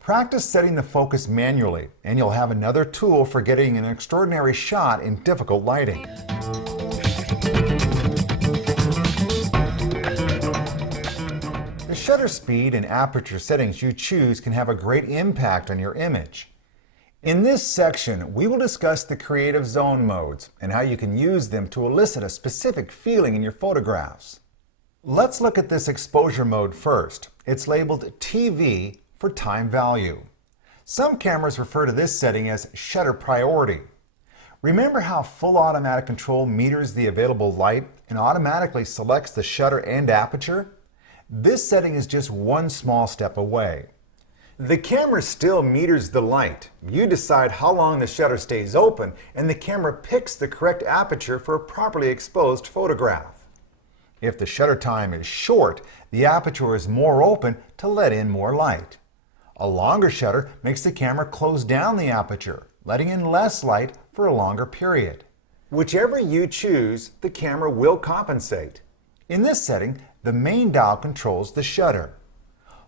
Practice setting the focus manually, and you'll have another tool for getting an extraordinary shot in difficult lighting. The shutter speed and aperture settings you choose can have a great impact on your image. In this section, we will discuss the creative zone modes and how you can use them to elicit a specific feeling in your photographs. Let's look at this exposure mode first. It's labeled TV for time value. Some cameras refer to this setting as shutter priority. Remember how full automatic control meters the available light and automatically selects the shutter and aperture? This setting is just one small step away. The camera still meters the light. You decide how long the shutter stays open, and the camera picks the correct aperture for a properly exposed photograph. If the shutter time is short, the aperture is more open to let in more light. A longer shutter makes the camera close down the aperture, letting in less light for a longer period. Whichever you choose, the camera will compensate. In this setting, the main dial controls the shutter.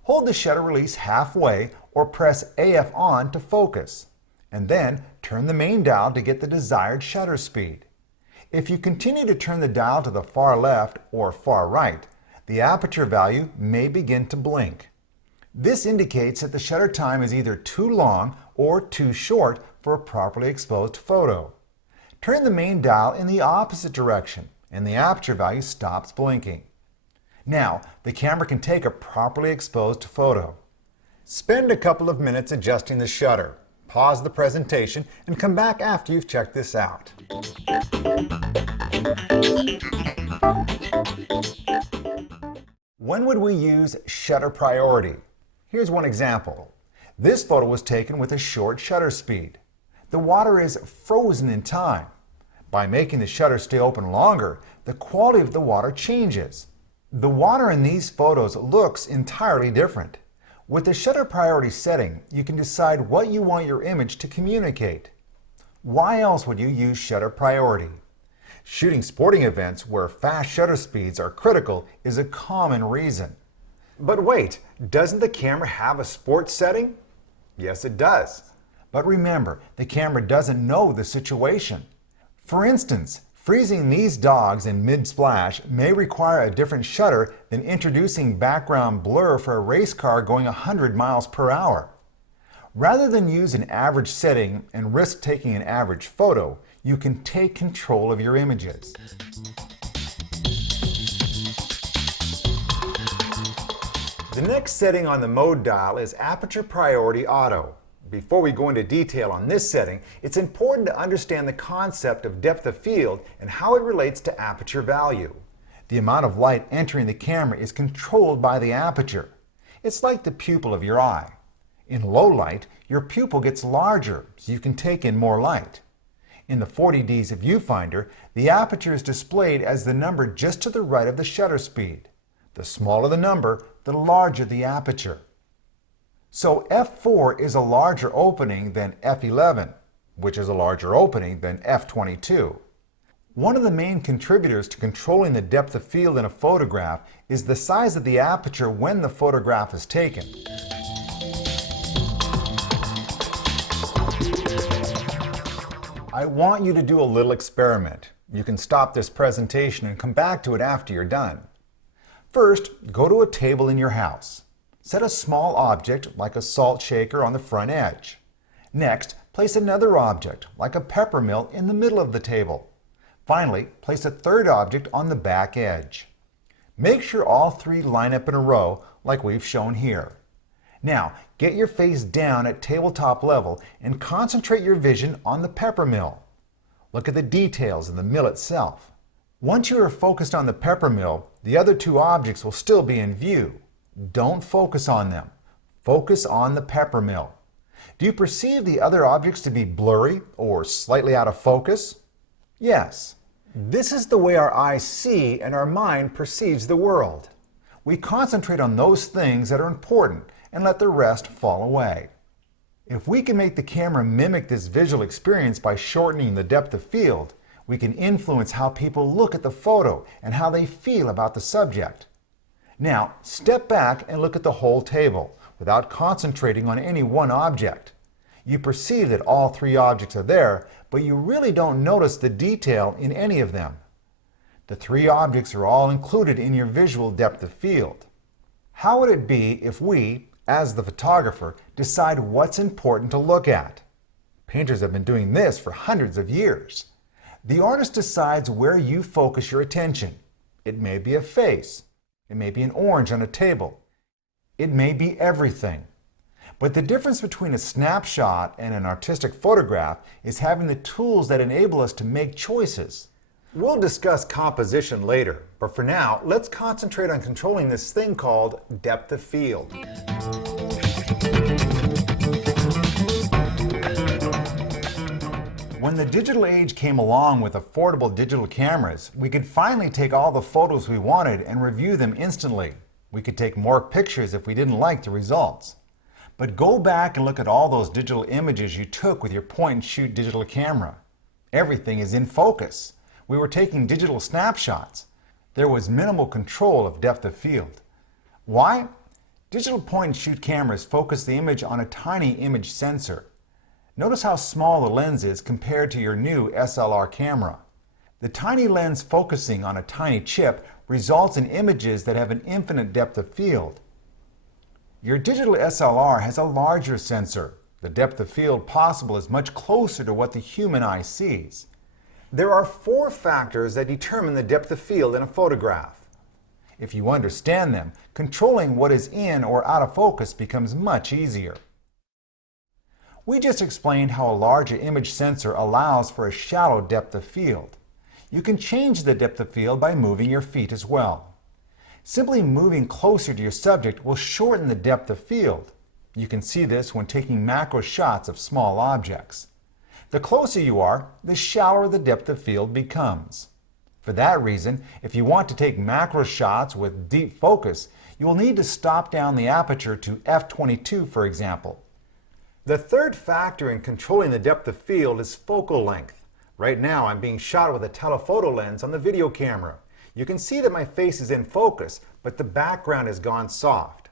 Hold the shutter release halfway or press AF on to focus, and then turn the main dial to get the desired shutter speed. If you continue to turn the dial to the far left or far right, the aperture value may begin to blink. This indicates that the shutter time is either too long or too short for a properly exposed photo. Turn the main dial in the opposite direction and the aperture value stops blinking. Now, the camera can take a properly exposed photo. Spend a couple of minutes adjusting the shutter. Pause the presentation and come back after you've checked this out. When would we use shutter priority? Here's one example. This photo was taken with a short shutter speed. The water is frozen in time. By making the shutter stay open longer, the quality of the water changes. The water in these photos looks entirely different. With the shutter priority setting, you can decide what you want your image to communicate. Why else would you use shutter priority? Shooting sporting events where fast shutter speeds are critical is a common reason. But wait, doesn't the camera have a sports setting? Yes, it does. But remember, the camera doesn't know the situation. For instance, freezing these dogs in mid-splash may require a different shutter than introducing background blur for a race car going 100 miles per hour. Rather than use an average setting and risk taking an average photo, you can take control of your images. The next setting on the mode dial is Aperture Priority Auto. Before we go into detail on this setting, it's important to understand the concept of depth of field and how it relates to aperture value. The amount of light entering the camera is controlled by the aperture. It's like the pupil of your eye. In low light, your pupil gets larger so you can take in more light. In the 40Ds of viewfinder, the aperture is displayed as the number just to the right of the shutter speed. The smaller the number, the larger the aperture. So f4 is a larger opening than f11, which is a larger opening than f22. One of the main contributors to controlling the depth of field in a photograph is the size of the aperture when the photograph is taken. I want you to do a little experiment. You can stop this presentation and come back to it after you're done. First, go to a table in your house. Set a small object, like a salt shaker, on the front edge. Next, place another object, like a pepper mill, in the middle of the table. Finally, place a third object on the back edge. Make sure all three line up in a row, like we've shown here. Now, get your face down at tabletop level and concentrate your vision on the pepper mill. Look at the details in the mill itself. Once you are focused on the pepper mill, the other two objects will still be in view. Don't focus on them. Focus on the pepper mill. Do you perceive the other objects to be blurry or slightly out of focus? Yes. This is the way our eyes see and our mind perceives the world. We concentrate on those things that are important and let the rest fall away. If we can make the camera mimic this visual experience by shortening the depth of field, we can influence how people look at the photo and how they feel about the subject. Now, step back and look at the whole table, without concentrating on any one object. You perceive that all three objects are there, but you really don't notice the detail in any of them. The three objects are all included in your visual depth of field. How would it be if we, as the photographer, decide what's important to look at? Painters have been doing this for hundreds of years. The artist decides where you focus your attention. It may be a face. It may be an orange on a table. It may be everything. But the difference between a snapshot and an artistic photograph is having the tools that enable us to make choices. We'll discuss composition later, but for now, let's concentrate on controlling this thing called depth of field. When the digital age came along with affordable digital cameras, we could finally take all the photos we wanted and review them instantly. We could take more pictures if we didn't like the results. But go back and look at all those digital images you took with your point-and-shoot digital camera. Everything is in focus. We were taking digital snapshots. There was minimal control of depth of field. Why? Digital point-and-shoot cameras focus the image on a tiny image sensor. Notice how small the lens is compared to your new SLR camera. The tiny lens focusing on a tiny chip results in images that have an infinite depth of field. Your digital SLR has a larger sensor. The depth of field possible is much closer to what the human eye sees. There are 4 factors that determine the depth of field in a photograph. If you understand them, controlling what is in or out of focus becomes much easier. We just explained how a larger image sensor allows for a shallow depth of field. You can change the depth of field by moving your feet as well. Simply moving closer to your subject will shorten the depth of field. You can see this when taking macro shots of small objects. The closer you are, the shallower the depth of field becomes. For that reason, if you want to take macro shots with deep focus, you will need to stop down the aperture to f/22, for example. The third factor in controlling the depth of field is focal length. Right now I'm being shot with a telephoto lens on the video camera. You can see that my face is in focus, but the background has gone soft.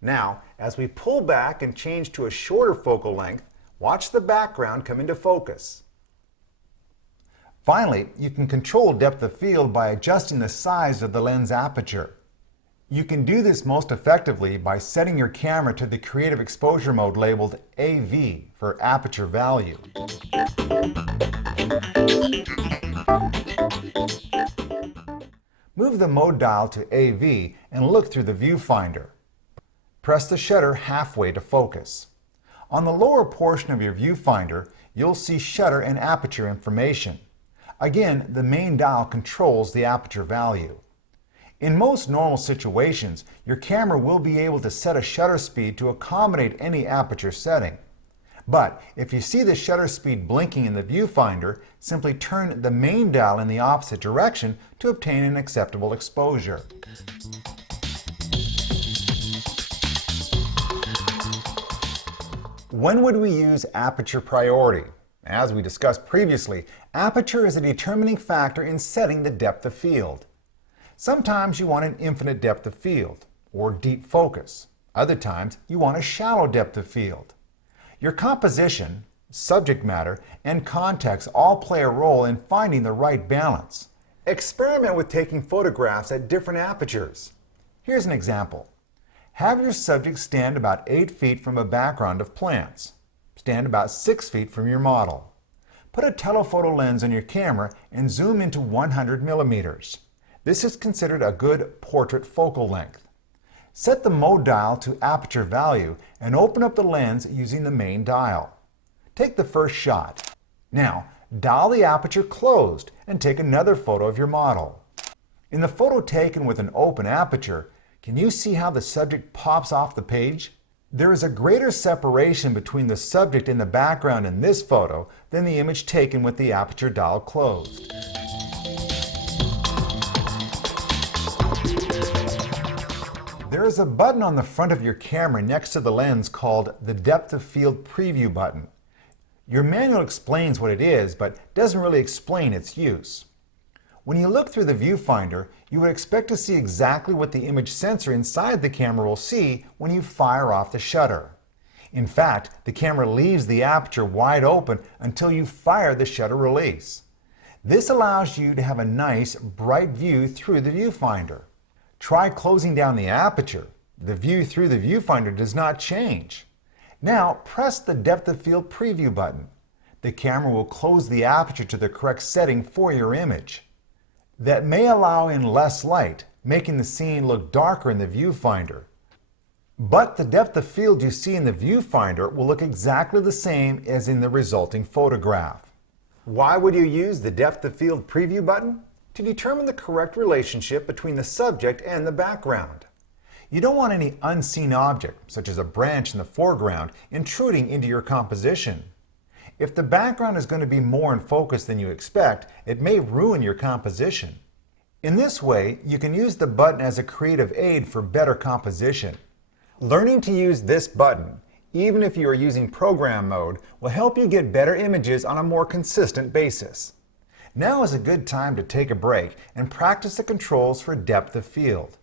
Now, as we pull back and change to a shorter focal length, watch the background come into focus. Finally, you can control depth of field by adjusting the size of the lens aperture. You can do this most effectively by setting your camera to the creative exposure mode labeled AV for aperture value. Move the mode dial to AV and look through the viewfinder. Press the shutter halfway to focus. On the lower portion of your viewfinder, you'll see shutter and aperture information. Again, the main dial controls the aperture value. In most normal situations, your camera will be able to set a shutter speed to accommodate any aperture setting. But if you see the shutter speed blinking in the viewfinder, simply turn the main dial in the opposite direction to obtain an acceptable exposure. When would we use aperture priority? As we discussed previously, aperture is a determining factor in setting the depth of field. Sometimes you want an infinite depth of field, or deep focus. Other times you want a shallow depth of field. Your composition, subject matter, and context all play a role in finding the right balance. Experiment with taking photographs at different apertures. Here's an example. Have your subject stand about 8 feet from a background of plants. Stand about 6 feet from your model. Put a telephoto lens on your camera and zoom into 100 millimeters. This is considered a good portrait focal length. Set the mode dial to aperture value and open up the lens using the main dial. Take the first shot. Now, dial the aperture closed and take another photo of your model. In the photo taken with an open aperture, can you see how the subject pops off the page? There is a greater separation between the subject and the background in this photo than the image taken with the aperture dial closed. There is a button on the front of your camera next to the lens called the Depth of Field Preview button. Your manual explains what it is, but doesn't really explain its use. When you look through the viewfinder, you would expect to see exactly what the image sensor inside the camera will see when you fire off the shutter. In fact, the camera leaves the aperture wide open until you fire the shutter release. This allows you to have a nice, bright view through the viewfinder. Try closing down the aperture. The view through the viewfinder does not change. Now press the depth of field preview button. The camera will close the aperture to the correct setting for your image. That may allow in less light, making the scene look darker in the viewfinder. But the depth of field you see in the viewfinder will look exactly the same as in the resulting photograph. Why would you use the depth of field preview button? To determine the correct relationship between the subject and the background. You don't want any unseen object, such as a branch in the foreground, intruding into your composition. If the background is going to be more in focus than you expect, it may ruin your composition. In this way, you can use the button as a creative aid for better composition. Learning to use this button, even if you are using program mode, will help you get better images on a more consistent basis. Now is a good time to take a break and practice the controls for depth of field.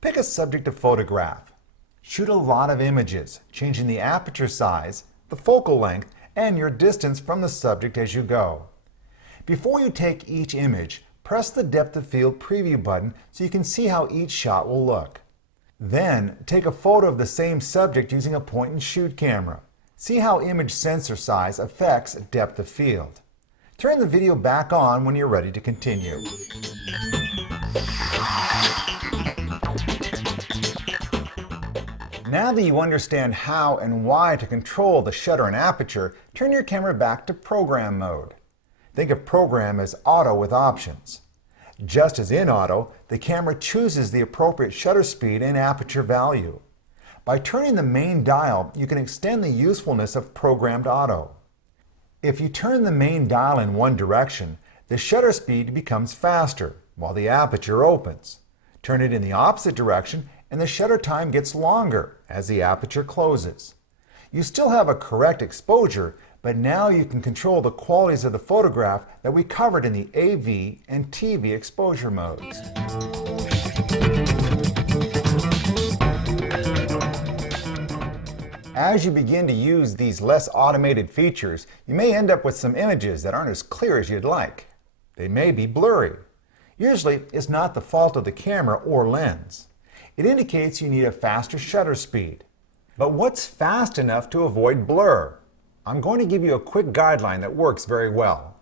Pick a subject to photograph. Shoot a lot of images, changing the aperture size, the focal length, and your distance from the subject as you go. Before you take each image, press the depth of field preview button so you can see how each shot will look. Then, take a photo of the same subject using a point-and-shoot camera. See how image sensor size affects depth of field. Turn the video back on when you're ready to continue. Now that you understand how and why to control the shutter and aperture, turn your camera back to program mode. Think of program as auto with options. Just as in auto, the camera chooses the appropriate shutter speed and aperture value. By turning the main dial, you can extend the usefulness of programmed auto. If you turn the main dial in one direction, the shutter speed becomes faster, while the aperture opens. Turn it in the opposite direction, and the shutter time gets longer as the aperture closes. You still have a correct exposure, but now you can control the qualities of the photograph that we covered in the AV and TV exposure modes. As you begin to use these less automated features, you may end up with some images that aren't as clear as you'd like. They may be blurry. Usually, it's not the fault of the camera or lens. It indicates you need a faster shutter speed. But what's fast enough to avoid blur? I'm going to give you a quick guideline that works very well.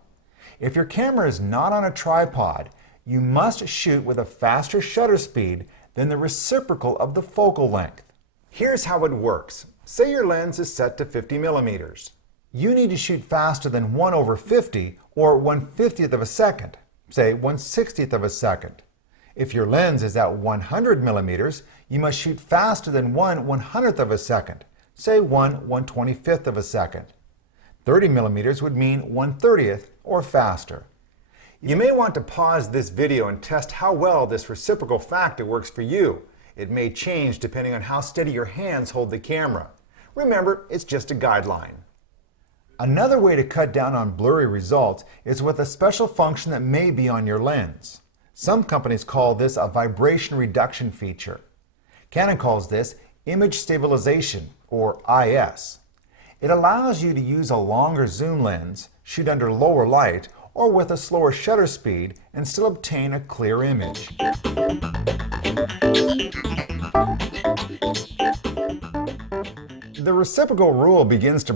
If your camera is not on a tripod, you must shoot with a faster shutter speed than the reciprocal of the focal length. Here's how it works. Say your lens is set to 50 millimeters. You need to shoot faster than 1/50 or 1/50th of a second, say 1/60th of a second. If your lens is at 100 millimeters, you must shoot faster than 1/100th of a second, say 1/125th of a second. 30 millimeters would mean 1/30th or faster. You may want to pause this video and test how well this reciprocal factor works for you. It may change depending on how steady your hands hold the camera. Remember, it's just a guideline. Another way to cut down on blurry results is with a special function that may be on your lens. Some companies call this a vibration reduction feature. Canon calls this image stabilization, or IS. It allows you to use a longer zoom lens, shoot under lower light, or with a slower shutter speed and still obtain a clear image. The reciprocal rule begins to